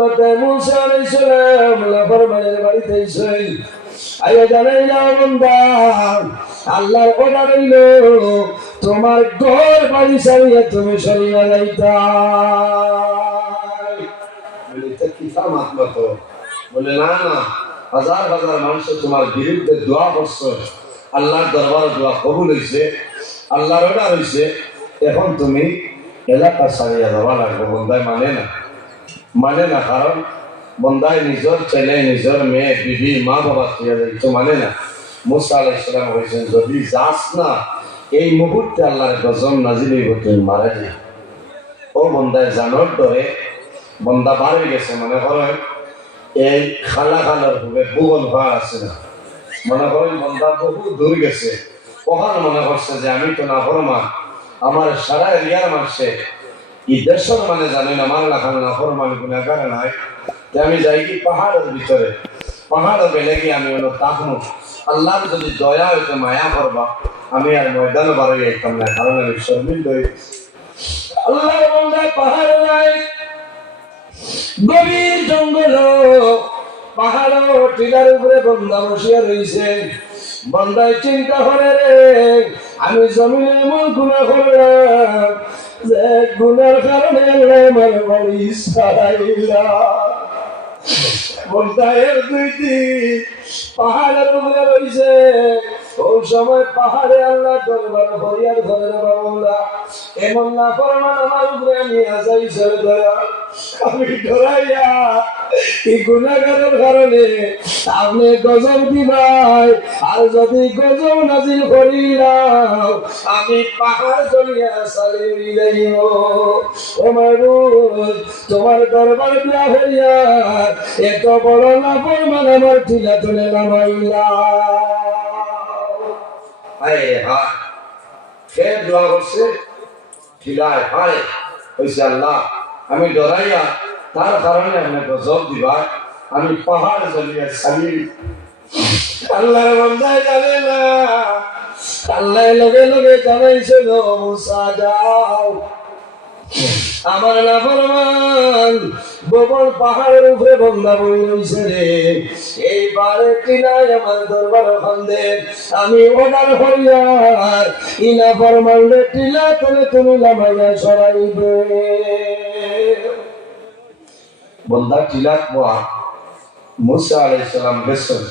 হযরত মুসা আলাইহিস সালাম লাফরমানের বাড়িতে এসেই আয়া জানাইলাম বান্দা আল্লাহর অর্ডার হইলো তোমার ঘর বাড়ি ছাড়িয়ে তুমি সরিয়া যাইতা। বলে এটা কি কামাত মতো? বলে না না, হাজার হাজার মানুষ তোমার বিরুদ্ধে দোয়া করছে, আল্লাহর দরবারে দোয়া কবুল হইছে, আল্লাহর অর্ডার হইছে, এখন তুমি এলাকা ছাড়িয়া যাওয়া লাগবে। বন্দায় মানে না কারণ বন্দায় নিজের ছেলে নিজের মেয়ে বিবি মা বাবা ছিয়া যাইতো মানে না। মুসা আলাইহিস সালাম বলেছেন যদি যাস না এই মুহূর্তে আল্লাহর গজব নাজিল হইব, তুমি মারা যাবে। ও বন্দায় জানোর ডরে বন্দা বার হয়ে গেছে, মনে করেন এই খালা খালার ভুগে ভুবন ভাড় আছে না, মনে করেন বন্দা বহু দূর গেছে, ওখানে মনে করছে যে আমি তো না ফরমান, আমার সারা এরিয়ার মানুষে এই দেশের মানে জানি না আমার লাখান না ফরমান গুণাগার নাই, আমি যাই কি পাহাড়ের ভিতরে, পাহাড় বেলে গিয়ে আমি হলো তাহনু আল্লাহর যদি দয়া হইতে মায়া করবা আমি আর ময়দানে বার হয়ে যেতাম না, কারণ আমি শর্মিল হই। আল্লাহর বন্দায় পাহাড় নাই, গভীর জঙ্গল, পাহাড় টিলার উপরে বন্দা বসিয়া রয়েছে। বন্দায় চিন্তা করে রে আমি জমিনে এমন গুনাহ করলাম যে গুনার কারণে আল্লাহ আমার বাড়ি ছাড়াইলা। বন্দায়ের দুই দিন পাহাড়ের উপরে রয়েছে, ওই সময় পাহাড়ে আল্লাহ দরবার হরিয়ার ঘরের বাবুলা এমন না ফরমান আমার উপরে নিয়ে যাইছে দয়া, আমি ডরাইয়া এই গুনাহগারের কারণে আপনি গজব দিবাই, আর যদি গজব নাজিল করিলাম আমি পাহাড় চলিয়া চালিয়ে যাইব। ও মাবুদ তোমার দরবার দিয়া হইয়া এত বড় না ফরমান আমার ঠিলা তুলে নামাইলা। হায় হায় ফের দোয়া করছে, ঠিলায় হায় হইছে আল্লাহ আমি ডরাইয়া তার কারণে আপনি গজব দিবা, আমি পাহাড় জ্বলিয়া ছাড়ি। আল্লাহর বান্দায় জানে না, আল্লাহ লগে লগে জানাইছিল মুসা যাও আমার নাফরমান ববল পাহাড়ের উপরে বন্দা বই রইছে রে, এইবারে টিনায় আমার দরবার খান্দে আমি অর্ডার হইয়ার ইনা ফরমান রে টিলা তলে তুমি লামাইয়া সরাইবে। বন্দা টিলাক মোয়া মুসা আলাইহিস সালাম গেছেন,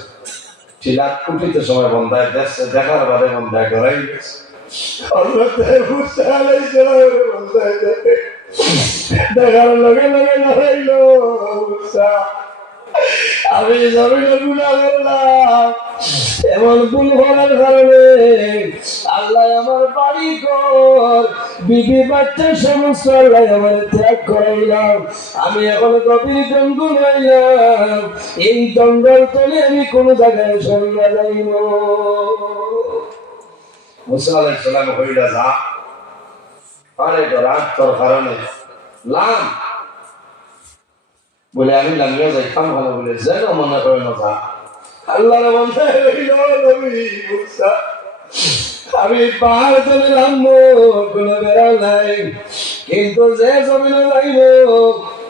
টিলাক উঠিতে সময় বন্দায় দেখছে, দেখার বাদে বন্দায় ডরাই গেছে। মুসা আলাইহিস সালাম বন্দায় দেখে দেখার লগে লগে লড়াইল, আমি জমিনে গুনাহ করলাম, এমন ভুল করার কারণে আল্লাহ আমার বাড়ি ঘর বিবি বাচ্চা সমস্ত আল্লাহ আমার ত্যাগ করাইলাম, আমি এখন গভীর জঙ্গল হইলাম, এই জঙ্গল তলে আমি কোন জায়গায় সরিয়া যাইব। মুসা আলাইহিস সালাম কইলা যা পারে রাত তোর কারণে লাম, বলে আমি লামিয়া যাইতাম ভালো, বলে যেন মনে করে না যা। আল্লাহর বান্দা হইল নবী মুসা, আমি পাহাড় চলে নামবো কোনো বেড়া নাই, কিন্তু যে জমিনে যাইব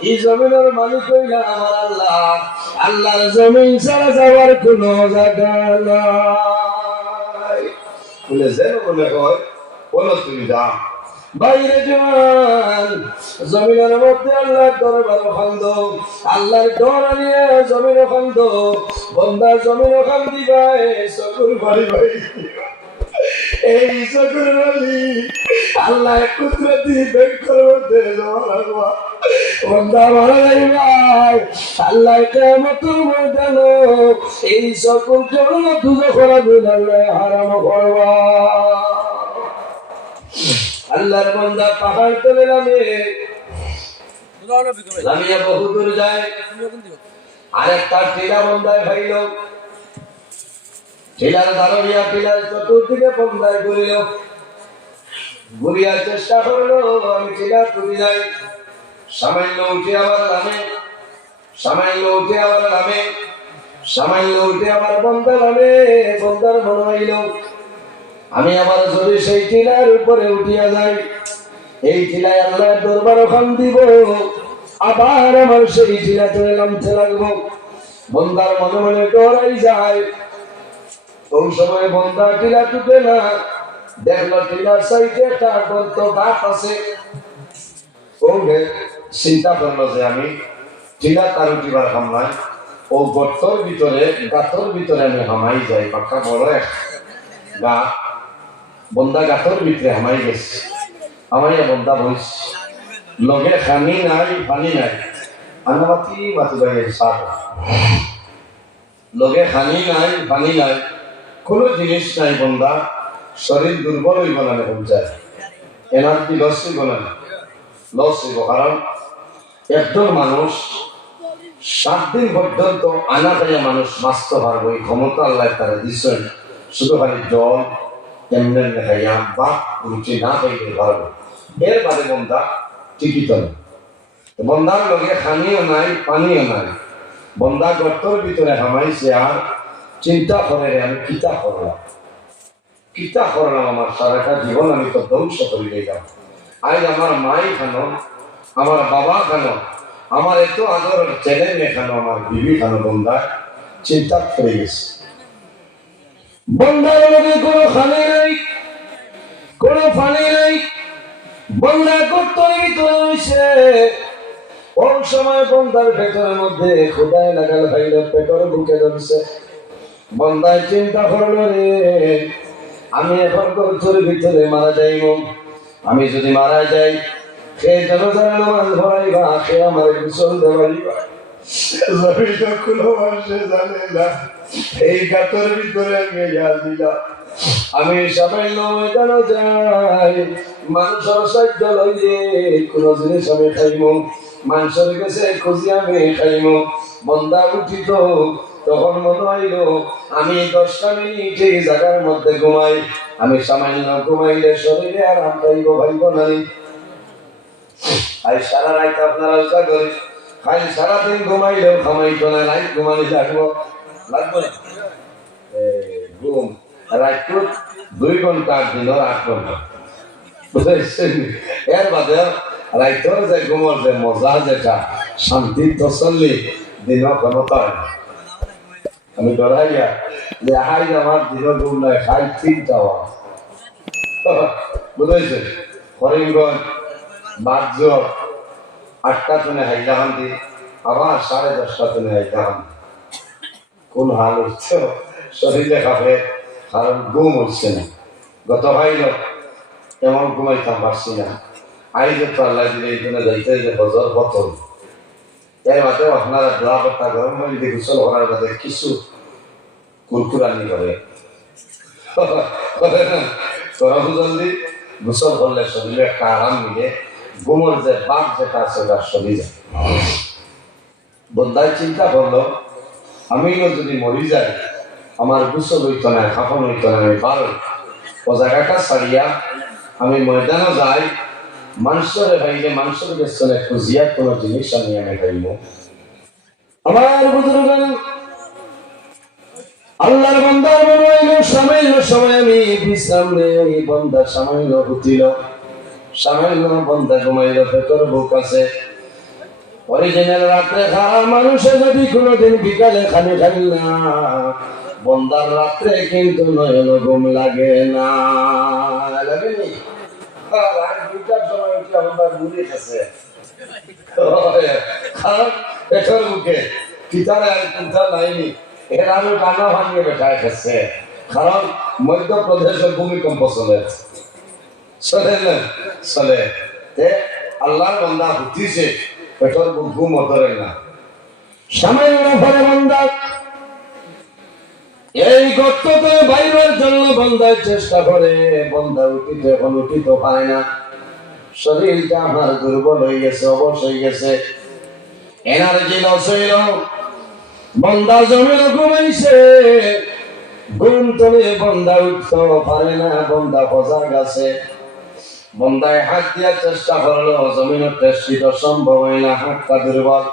এই জমিনের মালিক হইলা আমার আল্লাহ, আল্লাহর জমিন ছাড়া যাওয়ার কোন জায়গা নাই। বলে যেন মনে হয় বলো তুমি যা। বাইরে জওয়ান জমিনের মধ্যে আল্লাহর দরবার খান্দ, আল্লাহর ডর নিয়ে জমিন খান্দ, বন্দা জমিন খান্দি ভাই চকুর বাড়ি ভাই, এই চকুর বাড়ি আল্লাহ কুদরতি ব্যাংকের মধ্যে জমা রাখবা, বন্দা মারা যাই ভাই আল্লাহ কিয়ামতের ময়দানে এই চকুর জন্য দুজো করা দিল আল্লাহ হারাম করবা। আল্লাহর বান্দা পাহাড় তলে নামিয়ে বহু দূর যায়, আরেকটা টিলা বন্দায় ভাইল, টিলার ধারিয়া টিলার চতুর্দিকে বন্দায় ঘুরিল, ঘুরিয়ার চেষ্টা করলো আমি টিলা তুলি যাই, সামান্য উঠে আবার নামে, সামান্য উঠে আবার নামে, সামান্য উঠে আবার বন্দা নামে, বন্দার মনে হইল আমি আবার যদি সেই টিলার উপরে উঠিয়া যাই, এই টিলায় আল্লাহর দরবার ওখান দিব, আবার আমার সেই টিলাতে নামতে লাগবো। বন্দার মনে মনে ডরাই যায়। ওই সময় বন্দা টিলা টুটে না, দেখলো টিলার সাইডে একটা গর্ত গাছ আছে। ওকে চিন্তা করলো যে আমি টিলা তার উঠিবার হামলায় ও গর্তর ভিতরে গাতর ভিতরে আমি হামাই যাই। পাক্কা বড় এক গা, বন্দা গাতর ভিতরে হামাই গেছে। আমায় বন্দা বইস লগে খানি নাই পানি নাই, আনামাতি মাতি বাইয়ের সার লগে খানি নাই পানি নাই, কোনো জিনিস নাই। বন্দা শরীর দুর্বল হইব না যায়, এনার্জি লস হইব না, লস হইব। কারণ একজন মানুষ 7 দিন পর্যন্ত আনা খাইয়া মানুষ বাঁচতে পারবো, এই ক্ষমতা আল্লাহ তারা দিচ্ছেন। শুধু খালি জল এমনি খাইয়া বা রুচি না খাইতে পারবো, এর বাদে বন্দা টিকিত নেই। বন্দার লগে খানিও নাই পানিও নাই, বন্দা গর্তর ভিতরে হামাইছে আর চিন্তা করে আমি কিতা করলাম, কিতা করলাম, আমার সারাটা জীবন আমি তো ধ্বংস করে দিলাম। আজ আমার মাই খানো, আমার বাবা খানো, আমার এত আদর ছেলে মেয়ে খানো, আমার বিবি খানো। বন্দা চিন্তা করে গেছে। বন্দার লগে কোনো খানি নাই, কোনো পানি নাই, বন্দা গর্তর ভিতরে হইছে। কোন সময় বন্দার ভেতরের মধ্যে খোদায় লাগাল ভাইল, পেটর বুকে ধরছে। বন্দায় চিন্তা করলো রে, আমি এখন গর্তের ভিতরে মারা যাইব। আমি যদি মারা যাই, সে যেন যারা নামাজ ভরাইবা, সে আমার গোসল দেওয়াইবা। কোনো মানুষে জানে না এই গাতর ভিতরে আমি দিলাম। আমি সামান্য ময়দান যাই, মানুষের সাহায্য লইয়ে কোন জিনিস আমি খাইব, মানুষের কাছে খুঁজি আমি খাইব। বন্দা উঠিত তখন মনে হইল আমি 10টা মিনিট এই জায়গার মধ্যে ঘুমাই, আমি সামান্য ঘুমাইলে শরীরে আরাম পাইব ভাইব নাই। আজ সারা রাত আপনারা আশা করি, খাই সারাদিন ঘুমাইলেও খামাইতো না, রাত ঘুমানি লাগবো লাগবে ঘুম রাত 2 ঘন্টা, দিনের 8 ঘন্টা, বুঝেছেন? এর বাদে রাইতের যে ঘুমর যে মজা, যেটা শান্তি তসল্লি, দিনের ক্ষমতা হয় না। আমি ডরাইয়া যে হাই আমার দিনের ঘুম নাই, খাই 3টা বুঝেছেন? করিমগঞ্জ বাজ্য 8টা তুনে হাইলাহান দি, আবার 10:30টা তুনে হাইলাহান। কোন হাল হচ্ছে শরীরে খাবে, কারণ ঘুম হচ্ছে না। গত হইল এমন ঘুমাইতাম পারছি না। আইলে তো আল্লাহ দিলে এই জন্য যাইতে যে বজর বতল, এর মাঝেও আপনারা দোয়া করতা গরম হয়ে যদি গোসল করার বাদে কিছু কুরকুরানি করে গরম জলদি গোসল করলে শরীরে একটা আরাম মিলে, ঘুমোর যে বাপ যেটা আছে তার শরীরে। বন্দায় চিন্তা করলো আমিও যদি মরি যাই, আমার গোসল হইত না, খাফন হইত না, আমি পারো ও জায়গাটা ছাড়িয়া আমি ময়দানও যাই, মানুষের ভাইলে মানুষের পেছনে খুঁজিয়া কোনো জিনিস আমি খাইব। আমার বুজুর্গ আল্লাহর বান্দার মনে হইল সামান্য সময় আমি বিশ্রাম নেই। বন্দা সামান্য উঠিল, সামান্য বন্দা ঘুমাইল, ভেতর বুক আছে। অরিজিনাল রাত্রে খাওয়া মানুষে যদি কোনোদিন বিকালে খালি খাই না, বন্দার রাত্রে কিন্তু নয়ন ঘুম লাগে না, লাগেনি? রাত 2টার সময় উঠে আমার মুড়ি খাচ্ছে, পেটর বুকে পিতারে আর চিন্তা নাইনি, এর আরো টানা ভাঙিয়ে বেটায় খাচ্ছে। কারণ মধ্যপ্রদেশের ভূমিকম্প চলে আল্লাহর বান্দা হুতিছে, পেটর বুক ঘুম ধরে না। সামান্য ভরে বন্দা এই গর্ততে বাইরের জন্য বন্দার চেষ্টা করে, বন্দা উঠিতে এখন উঠিতে পারে না। শরীরটা আমার দুর্বল হয়ে গেছে, অবশ হয়ে গেছে, এনার্জি লস হইল। বন্দা জমিল ঘুমাইছে, ঘুম তলে বন্দা উঠতে পারে না, বন্দা বজার গেছে। বন্দায় হাত দেওয়ার চেষ্টা করলো, জমিনের টেস্টিত সম্ভব হয় না, হাতটা দুর্বল।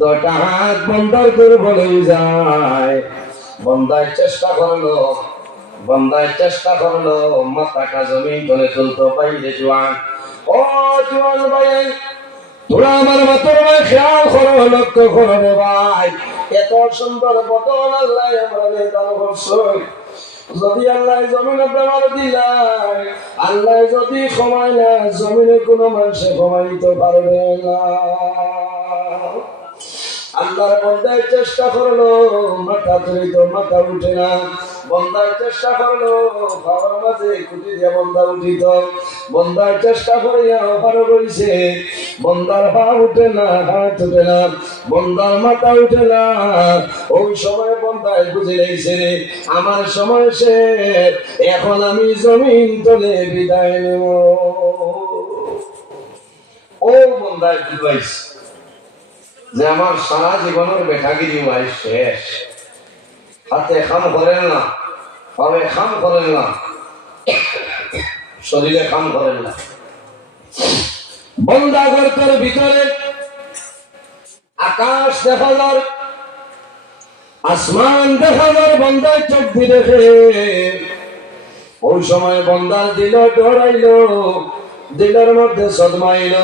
2টা হাত বন্দার দুর্বল হয়ে যায়। বন্দায় চেষ্টা করলো, মাথাটা জমিন তলে তুলতে পাইলে জোয়ান। ও জোয়ান ভাই, তোরা আমার মাতর খেয়াল করো, লক্ষ্য করো রে ভাই, এত সুন্দর বদল আল্লাহ আমাদের দান করছে। যদি আল্লাহ জমিনে বেমার দিলাই, আল্লাহ যদি ক্ষমায় না, জমিনে কোনো মানুষে ক্ষমা দিতে পারবে না। আল্লাহর বন্দায় চেষ্টা করলো, মাথা তুলিত মাথা উঠে না। বন্দার চেষ্টা করলো, বাবার মাঝে খুঁটি দিয়ে বন্দা উঠিত। বন্দার চেষ্টা করিয়া ভালো করেছে, বন্দার পা উঠে না, হাত উঠে না, বন্দার মাথা উঠে না। ওই সময় বন্দায় বুঝে লেগেছে রে, আমার সময় শেষ, এখন আমি জমিন তলে বিদায় নেব। ও বন্দায় বুঝাইছে যে আমার সারা জীবনের বেঠাগিরি ভাই শেষ। হাতে খাম করেন না, পাবে খাম করেন না, শরীরে খাম করেন না। বন্দা গর্তের ভিতরে আকাশ দেখা যার, আসমান দেখা যার, বন্দার চোখ দিয়ে দেখে। ওই সময় বন্দার দিল ডরাইল, দিলের মধ্যে সদমাইল।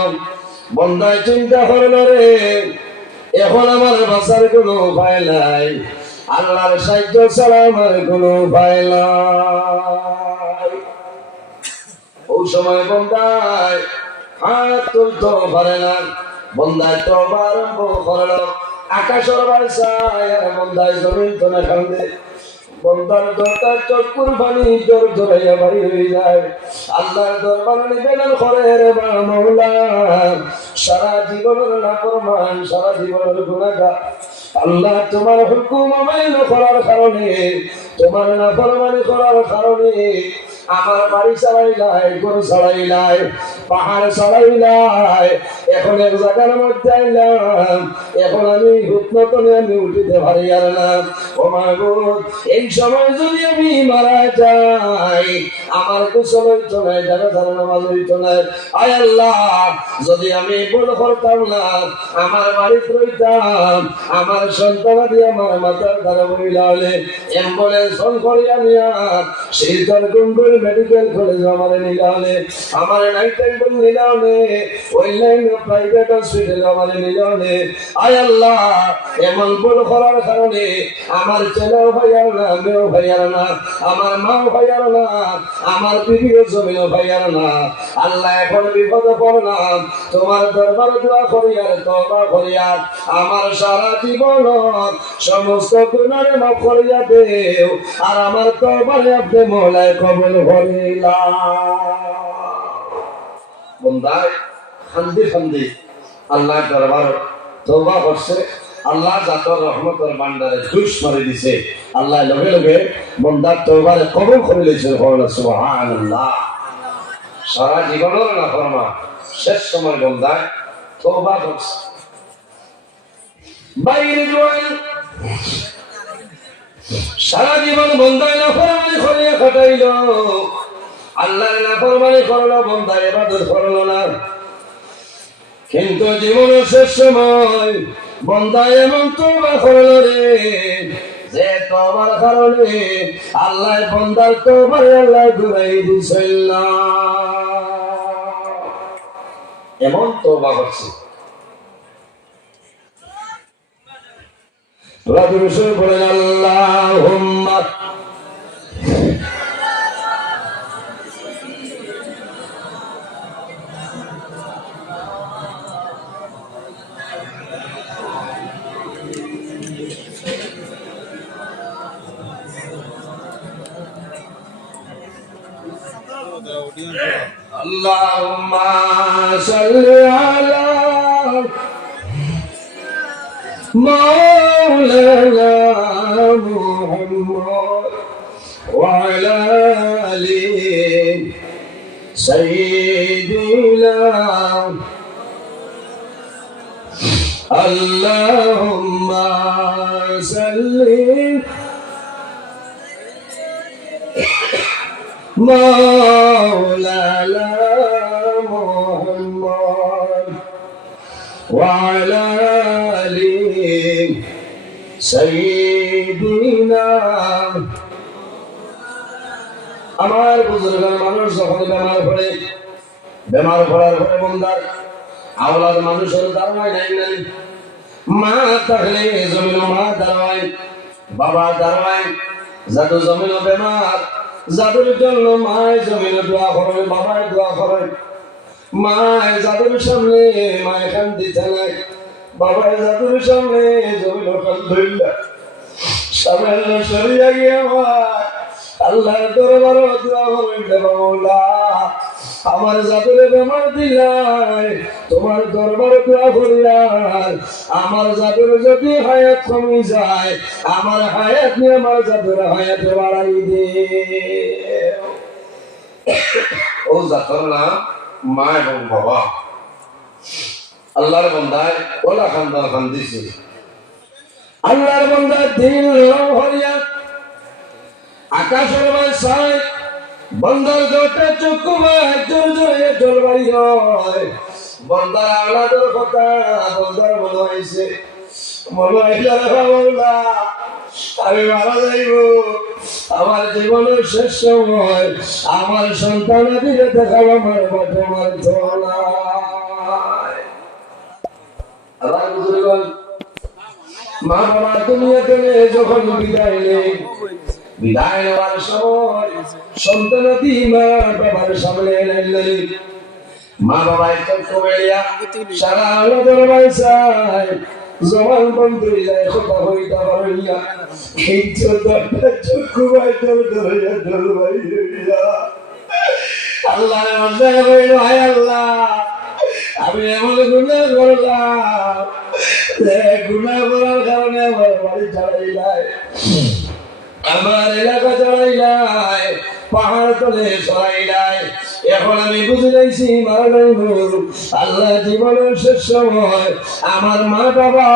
বন্দায় চিন্তা করল রে, এখন আমার বাঁচার কোনো উপায় নাই, আল্লাহর সাহায্য ছাড়া আমার কোনো উপায় নাই। ওই সময় বন্দায় হাত তুলতে পারে না, বন্দায় তওবা আরম্ভ করল। আকাশের বাসায় আর বন্দায় জমিন তলে কান্দে। বন্দার দরকার চক্ষুর পানি জোর ধরাইয়া বাড়ি হয়ে যায়। আল্লাহর দরবার নিবেদন করে রে মাওলা, সারা জীবনের নাফরমান, সারা জীবনের গুনাহগার, আল্লাহ তোমার হুকুম অমান্য করার কারণে, তোমার নাফরমানি করার কারণে আমার বাড়ি চালাইলাই, গরু চালাইলাই, পাহাড় চালাইলাই, এখন এক জায়গার মধ্যে আইলাম, এখন আমি হুকমতনে আমি উঠিতে পারি আর না। ও মাবুদ, এই সময় যদি আমি মারা যাই, আমার গোসল হইত নাই, জানাজার নামাজ হইত নাই। আয় আল্লাহ, যদি আমি ভুল করতাম না, আমার বাড়িতে রইতাম, আমার সন্তানাদি আমার মাথার দ্বারা বইলা হলে অ্যাম্বুলেন্স ফোন করিয়া নিয়া শিলচর গুন্ডুর মেডিকেল কলেজ আমার নিলা হলে, আমার নাইট টেম্পল নিলা হলে, অনলাইন প্রাইভেট হসপিটাল আমার নিলা হলে। আয় আল্লাহ, এমন ভুল করার কারণে আমার ছেলেও ভাইয়ার না, মেয়েও ভাইয়ার না, আমার মাও ভাইয়ার না, আমার বিবিও জমিও ভাইয়ার না। আল্লাহ, এখন বিপদে পড়লাম, তোমার দরবারে দোয়া করিয়ার তওবা করিয়ার আমার সারা জীবন সমস্ত গুনাহে মাফ করিয়া দেও, আর আমার তওবারে আপনি মওলায় কবুল করিলাম। বন্দায় খান্দি খান্দি আল্লাহর দরবার তওবা করছে। আল্লাহ জাতর রহমতের ভান্ডারে জুস মারি দিছে। আল্লাহ লগে লগে বন্দার তওবারে কবুল করে লইছে। সুবহানাল্লাহ। সারা জীবনের নাফরমান, শেষ সময় বন্দায় তওবা করছে। বাইরে জোয়ান সারা জীবন বন্দায় নাফরমানি করিয়া কাটাইল, আল্লাহর নাফরমানি করলো, বন্দায় ইবাদত করলো না। কিন্তু জীবনের শেষ সময় বন্দায় এমন তওবা করলো রে, যে তওবার কারণে আল্লাহ বন্দার তওবারে আল্লাহ ঘুরাই দিছিল। এমন তওবা করছে। রাজুসুল বলেন আল্লাহুম্মা আল্লাহুম্মা সাল্লি আলা مولانا محمد وعلى آل سيدنا اللهم صل مولانا محمد وعلى آل سيدنا। আমার বুজুর্গের মানুষ যখন বেমার পড়ে, বেমার পড়ার পরে বন্দার আওলাদ মানুষের দাঁড়ায় নাই নাই, মা থাকলে জমিন মা দাঁড়ায়, বাবা দাঁড়ায়, যাদু জমিন বেমার, যাদুর জন্য মায় জমিন দোয়া করে, বাবায় দোয়া করে, মায় জাদুর সামনে মায় খান দিতে নাই, বাবায় জাদুর সামনে জমিন খান ধরলা, সামান্য সরিয়া গিয়ে আমার আল্লাহর দরবারে দোয়া করেন মাওলা, আমার জাদুরে বেমার দিলাই, তোমার দরবারে দোয়া করিলাম, আমার জাদুর যদি হায়াত কমে যায়, আমার হায়াত নিয়ে আমার জাদুর হায়াত বাড়াই দে। ও জাতর নাম মা এবং বাবা। আল্লাহর বান্দায় ওলা খানদান খান দিছে, আল্লাহর বান্দা দিন হরিয়া আকাশের বাসায় বন্দার জোটে চক্ষু জোর জোরে জলবাই হয়, বন্দার আওলাদের কথা বন্দার মনে হয়েছে, মনে হইলা আমি মারা যাইব, আমার জীবনের শেষ সময় আমার সন্তান দিকে দেখাবো আমার বর্তমান মা বাবা দুনিয়াতে যখন বিদায় নেই, বিদায় নেওয়ার সময় সন্তানাদি মা বাবার সামনে এলেন, মা বাবাই চক্ষু মেলিয়া সারা আলো দরবারে চায়, জবান বন্ধ হয়ে যায়, কথা হইতা পারিয়া এই চোদ্দটা চক্ষু ভাই ধরিয়া ধরবাই হইয়া আল্লাহর মধ্যে হইল, হায় আল্লাহ আমি এমন গুনাহ করলাম যে গুনাহ করার কারণে আমার বাড়ি ছাড়াইলাই, আমার এলাকা ছাড়াইলাই, পাহাড় তলে সরাইলাই, এখন আমি বুঝে যাইছি মারা যাইব, আল্লাহ জীবনের শেষ সময় আমার মা বাবা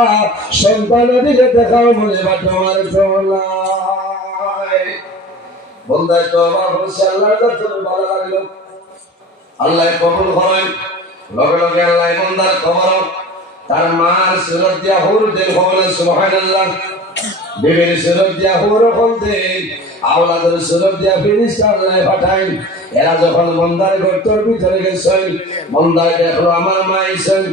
সন্তানাদিকে দেখাও মনে বা তোমার চলাই বন্ধায় তো আমার হচ্ছে আল্লাহ ভালো লাগলো, আল্লাহ কবুল করেন, লগে লগে আল্লাহ বন্ধার খবর তার মার সুরত দিয়া হুর দেন খবরেন সুবহানাল্লাহ, বিবির সুরত দিয়া হুর দেন, আওলাদের সুরত দিয়া ফেরেশতা আল্লাহ পাঠায়, এরা যখন বন্দার গর্তের ভিতরে গেছেন, বন্দায় দেখলো আমার মা আইছেন,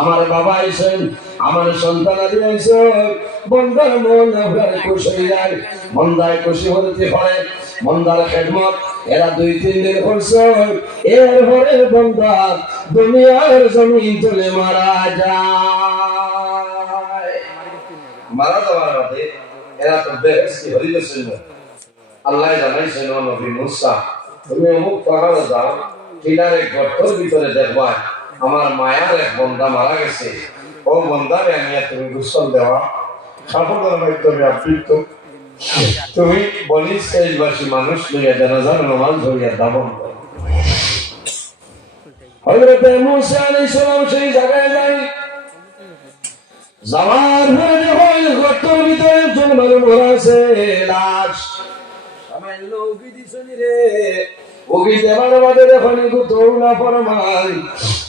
আমার বাবা আইছেন, আমার সন্তান আদি আইছেন, বন্দার মন আপনার খুশি হয়ে যায়, বন্দায় খুশি হতে হয়, বন্দার খেদমত এরা 2-3 দিন করছে, এরপরে বন্দা দুনিয়ার জমিন তুলে মারা যায়, মারা যাওয়ার আগে এরা তো বেহেশতি হয়ে গেছিল। আল্লাহ জানাইছেন নবী মুসা, তুমি অমুক পাহাড়ে যাও, কিনারে গর্তের ভিতরে দেখবা আমার মায়ার এক বন্দা মারা গেছে, ও বন্দারে আনিয়া তুমি গোসল দেওয়া, কাপড়ের মাধ্যমে আবৃত, তুমি বনি ইসরাইলবাসী মানুষ লইয়া জানাজার নামাজ ধরিয়া দাফন করো। হযরত মুসা আলাইহিস সালাম সেই জায়গায় যায়, যাওয়ার পরে দেখেন গর্তের ভিতরে একজন মানুষ মরা আছে, লাশ সামান্য উকি দিছনি রে, উকি দেওয়ার বাদে দেখেন গুতৌলা ফরমান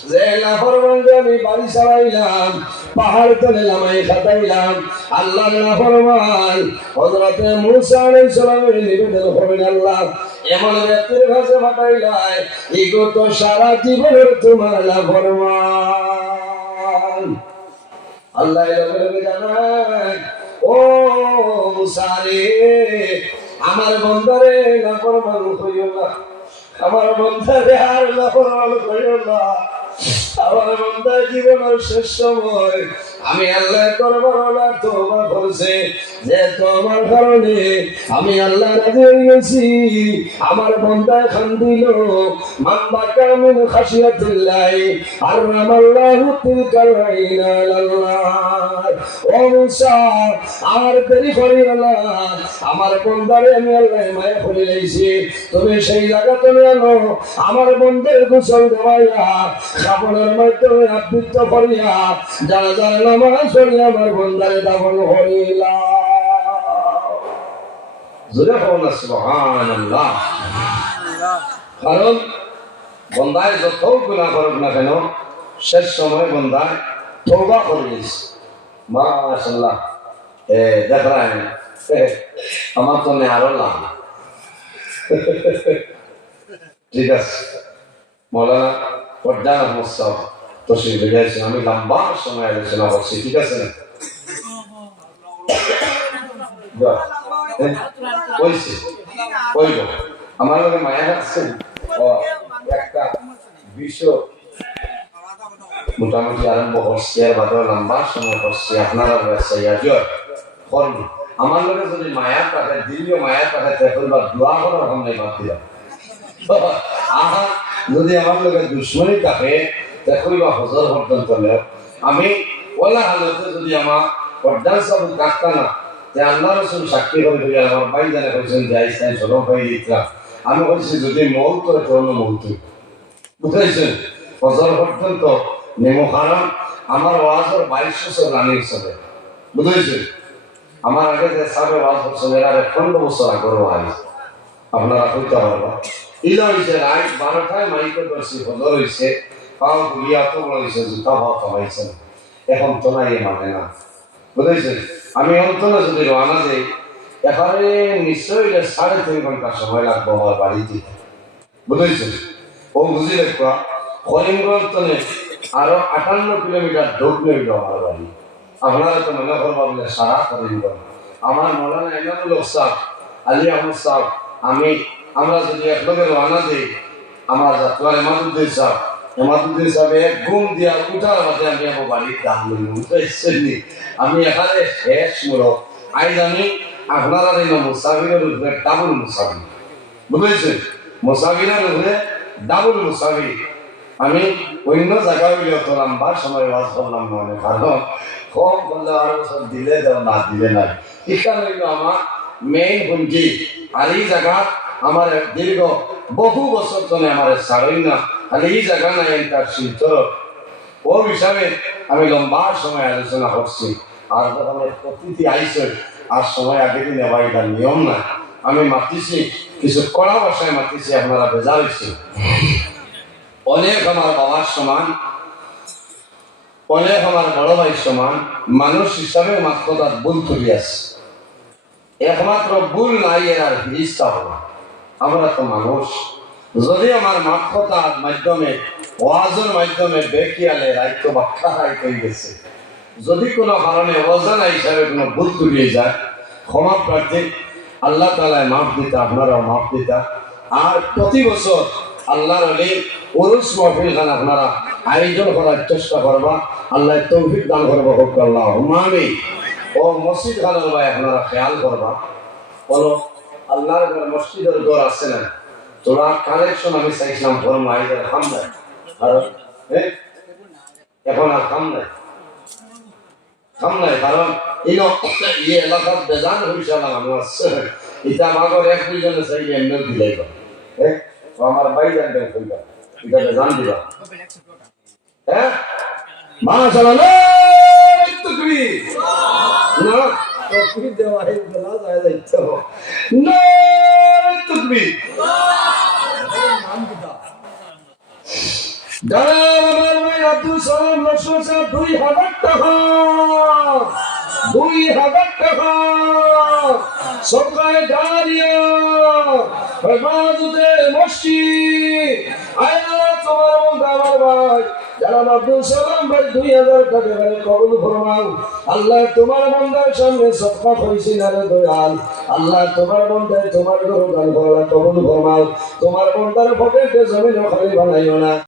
যে না ফরমান যে আমি বাড়ি চালাইলাম, পাহাড় তলে নামাই খাটাইলাম, আল্লাহ না ফরমান হযরত মুসা আলাইহিস সালামের নিবেদন করবেন, আল্লাহ এমন ব্যক্তির কাছে পাঠাইলাই ইগো তো সারা জীবনের তোমার না ফরমান। আল্লাহ জানায়, ও মুসা রে আমার বন্দারে না ফরমান কইও না, আমার বন্দারে আর না ফরমান কইও না, আমার বন্দার জীবনের শেষ সময় আমি আল্লাহ দরবারে তওবা করছে যে তোমার কারণে আমি আল্লাহ রাজি হয়ে গেছি, আমার বন্দা খান দিল মান বাকা মিন খাশিয়াতিল্লাহ হারামাল্লাহু তিলকাল আইনা আল্লাহ। ও মুসা আর দেরি করিও না, আমার বন্দারে আমি আল্লাহ মায়া করে লইছি, তুমি সেই জায়গাতে আনো, আমার বন্দের গোসল দেওয়াইয়া কাপড়ের মাধ্যমে আবৃত করিয়া যারা যারা নামাজ পড়িয়া আমার বন্দারে দাফন করিলাম। জোরে বলুন না সুবহানাল্লাহ। কারণ বন্দায় যত গুনাহ করুক না কেন শেষ সময় বন্দায় তওবা করিস। মাশাআল্লাহ। দেখ রাখেন আমার তো আরো লাভ। ঠিক আছে মৌলানা পর্দান আহমদ সাহেব তশরিফ রেখেছে। আমি লম্বা সময় আলোচনা করছি, ঠিক আছে না? কইছে কইব আমার লগে মায়া আছে একটা বিষয় মোটামুটি আরম্ভ করছে, আর বাদে লম্বা সময় করছে। আপনারা আমার লগে যদি মায়া থাকে, দিল্লি মায়া থাকে, তখন দোয়া করার সামনে বাদ দিলাম। আহা যদি আমার লগে দুশ্মনী থাকে, তখন বা হজর পর্যন্ত আমি ওলা হালতে যদি আমার পর্দার সব কাটতা না, যে আল্লাহ রসুল সাক্ষী করে ফেলে আমার ভাই জানে কইছেন যে আইসাই সরব ভাই দিতরা, আমি বলছি যদি মৌত করে তখন মৌত, বুঝাইছেন? হজর পর্যন্ত নেমো হারাম। আমার ওয়াজের 22 বছর রানিং চলে, বুঝেছেন? আমার আগে যে সাবে ওয়াজ করছেন এরা 15 বছর আগের ওয়াজ, আপনারা কইতে পারবা। ইলা হইছে রাত 12টায় মাইকে ধরছি, হজর হইছে, পাও গুলিয়া তো বলেছে, জুতা ভাও খাওয়াইছেন, এখন তো নাই মানে না, বুঝেছেন? আমি অন্তরে যদি রওনা দেই, এখানে নিশ্চয়ই 3.5 ঘন্টা সময় লাগবে আমার বাড়িতে, বুঝেছেন? ও বুঝি দেখবা করিমগঞ্জ আরো 58 কিলোমিটার দৌড় আমার বাড়ি। আপনারা তো মনে করবা বলে সারা করিমগঞ্জ। আমার মৌলানা ইমামুল হক সাহেব, আলী আহমদ সাহেব, আমরা যদি একলগে রওনা দিই, আমার যাত্রার এমাদুদ্দিন সাহেব এক ঘুম দিয়া উঠার মাঝে আমি আমার বাড়ির দাম লই, বুঝতে আমি এখানে শেষ মূলক। আইজ আমি আপনারা এই মুসাফিরের উপরে ডাবল মুসাফির, বুঝেছেন? মুসাফিরের উপরে ডাবল মুসাফির। আমি অন্য জায়গায় তো লম্বা সময় ওয়াজ করলাম মনে, কারণ কম করলে আরো বছর দিলে দেও, না দিলে নাই। এখানে হইল আমার মেইন পুঁজি। আর এই জায়গা আমার দীর্ঘ বহু বছর ধরে আমার ছাড়ই না, আর এই জায়গা নাই তার শিলচর। ও হিসাবে আমি লম্বা সময় আলোচনা করছি। আর যখন অতিথি আইসে আর সময় আগে দিন এবার এটা নিয়ম না, আমি মাতিছি কিছু কড়া ভাষায় মাতিছি, আপনারা বেজা হয়েছে। অনেক আমার বাবার সমান, অনেক আমার বড় ভাই সমান, মানুষ হিসাবে মাত্র তার ভুল করিয়াছে। একমাত্র ভুল নাই এর আর ফিরিস্তা হলো। আমরা তো মানুষ, যদি আমার মাত্রতার মাধ্যমে ওয়াজের মাধ্যমে বেকিয়ালে রাইতো বাক্কা রাইতে গেছে, যদি কোনো কারণে অজানা হিসাবে কোনো ভুল করিয়ে যায়, ক্ষমা প্রার্থী, আল্লাহ তাআলা মাফ দিতা, আপনারাও মাফ দিতা। আর প্রতি বছর আল্লাহর আলী উরুস মাহফিল খান আপনারা আয়োজন করার চেষ্টা করবা, আল্লাহ তৌফিক দান করবো, হোক আল্লাহুম্মা আমিন। ও মসজিদ খানের ভাই আপনারা খেয়াল করবা, বলো আল্লাহর মসজিদের দর আছে না, তোরা কালেকশন আমি চাইছিলাম ফরমা আইদের খাম নাই, আর এখন আর খাম নাই, কারণ এই এলাকার বেজান হয়েছে মানুষ, এটা আমাদের এক দুইজনে চাইলে এমনি দিলাইবা, আমার ভাই জানবেন কইবা, এটা বেজান দিবা, হ্যাঁ মাশাআল্লাহ তাকবীর না তাকবীর দেওয়া হয় বলা যায় যাইতো না তাকবীর নাম দিতা দাঁড়াও ভাই আব্দুল সালাম লক্ষ্মণ সাহেব 2000 টাকা 2000 টাকা সরকারে দাঁড়িয়ে হেফাজতে মসজিদ আয়া তোমার আমার ভাই জানাব আব্দুল সালাম ভাই 2000 টাকা কবুল ফরমাও। আল্লাহ তোমার বান্দার সামনে সদকা করেছি না রে দয়াল, আল্লাহ তোমার বান্দায় তোমার ঘর দান করা কবুল ফরমাও। তোমার বান্দার পকেটে জমিন খালি বানাইও না।